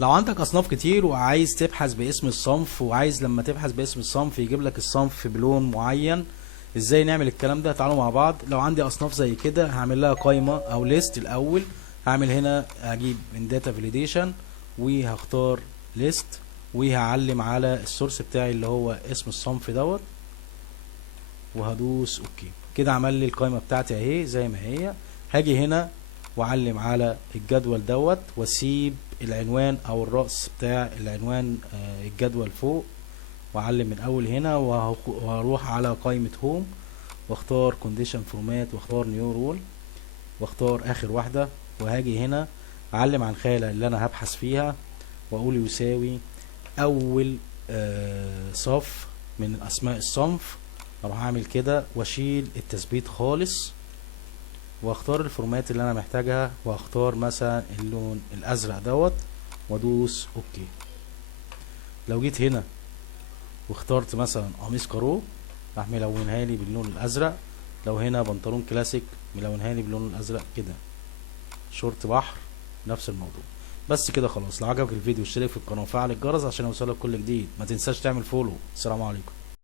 لو عندك اصناف كتير وعايز تبحث باسم الصنف، وعايز لما تبحث باسم الصنف يجيب لك الصنف بلون معين، ازاي نعمل الكلام ده؟ تعالوا مع بعض. لو عندي اصناف زي كده هعمل لها قائمة او ليست الاول. هعمل هنا اجيب من داتا فاليديشن وهختار ليست، وهعلم على السورس بتاعي اللي هو اسم الصنف دوت، وهدوس اوكي. كده عمل لي القائمة بتاعتي اهي زي ما هي. هاجي هنا واعلم على الجدول دوت، واسيب العنوان او الرأس بتاع العنوان الجدول فوق، واعلم من اول هنا، وهروح على قائمة هوم واختار كونديشن فورمات واختار نيو رول واختار اخر واحدة، وهاجي هنا اعلم عن الخانة اللي انا هبحث فيها واقول يساوي اول صف من اسماء الصنف. اروح اعمل كده واشيل التثبيت خالص، واختار الفورمات اللي انا محتاجها، واختار مثلا اللون الازرق دوت وادوس اوكي. لو جيت هنا واخترت مثلا قميص كارو راح ملونها لي باللون الازرق. لو هنا بنطلون كلاسيك ملونها لي باللون الازرق كده. شورت بحر نفس الموضوع. بس كده خلاص. لو عجبك الفيديو اشترك في القناه وفعل الجرس عشان يوصلك كل جديد. ما تنساش تعمل فولو. السلام عليكم.